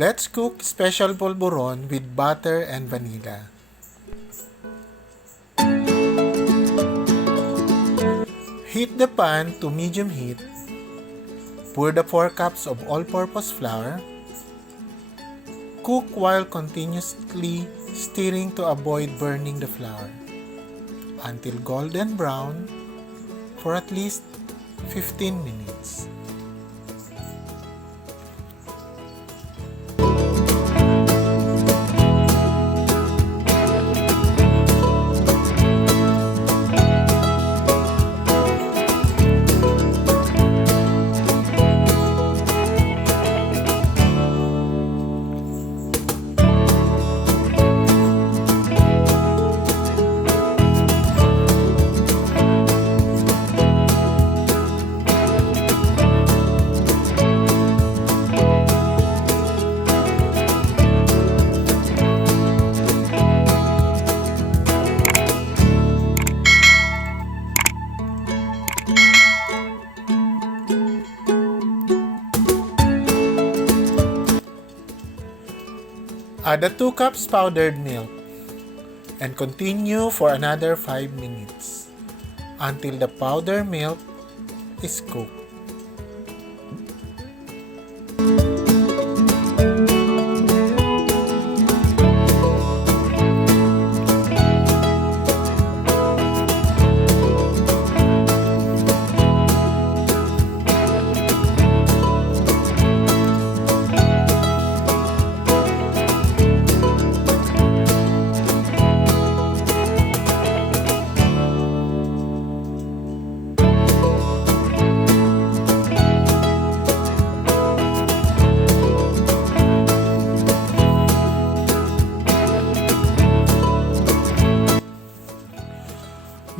Let's cook Special Polvoron with butter and vanilla. Heat the pan to medium heat. Pour the 4 cups of all-purpose flour. Cook while continuously stirring to avoid burning the flour until golden brown for at least 15 minutes. Add the 2 cups powdered milk and continue for another 5 minutes until the powdered milk is cooked.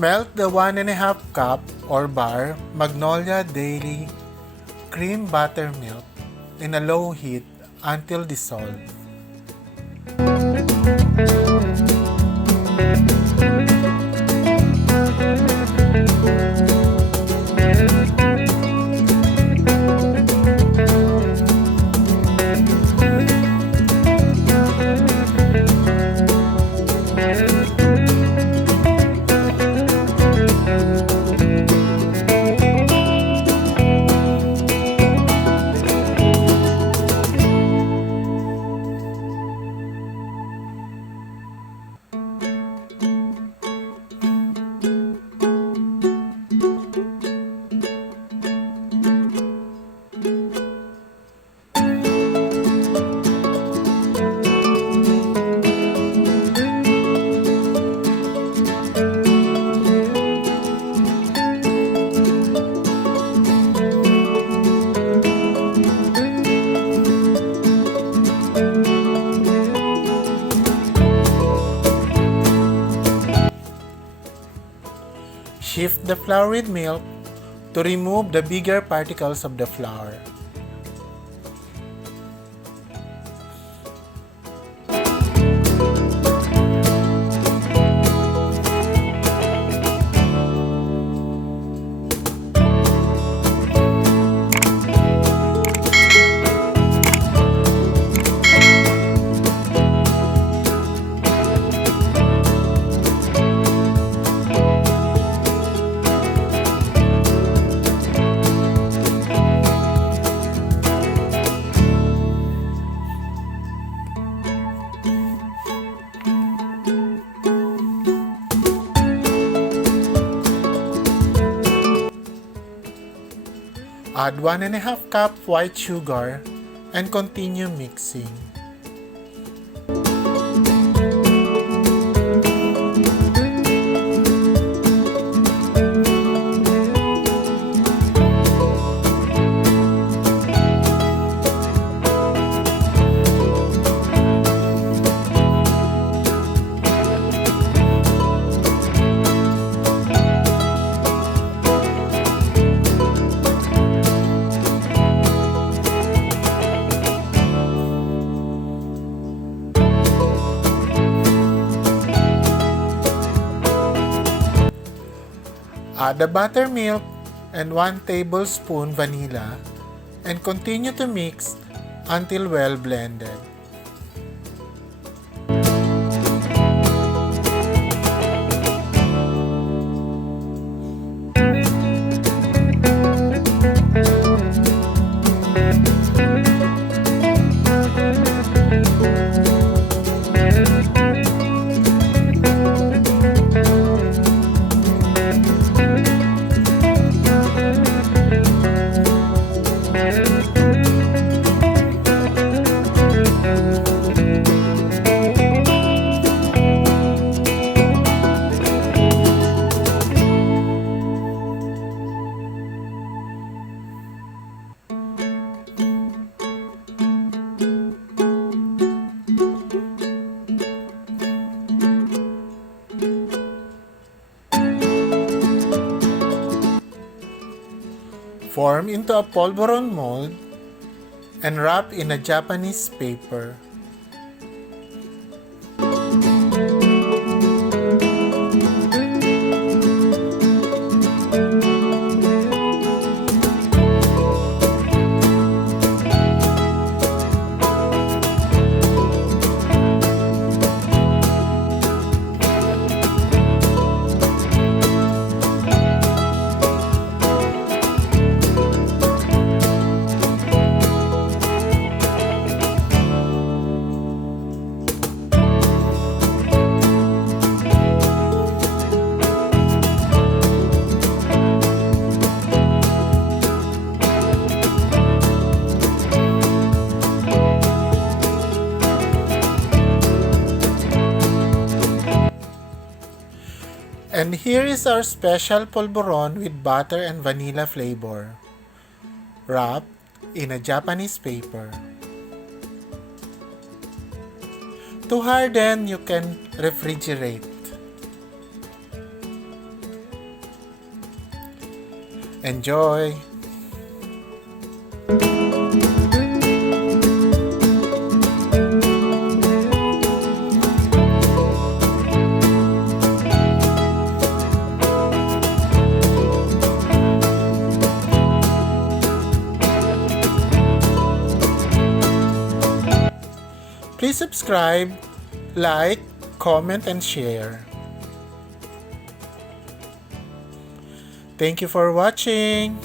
Melt the 1.5 cup or bar Magnolia Dairy Creme Buttermilk in a low heat until dissolved. Shift the flour with milk to remove the bigger particles of the flour. Add 1.5 cup white sugar and continue mixing. Add the buttermilk and 1 tablespoon vanilla and continue to mix until well blended. Form into a polvoron mold and wrap in a Japanese paper. And here is our special polvoron with butter and vanilla flavor, wrapped in a Japanese paper. To harden, you can refrigerate. Enjoy! Please subscribe, like, comment, and share. Thank you for watching.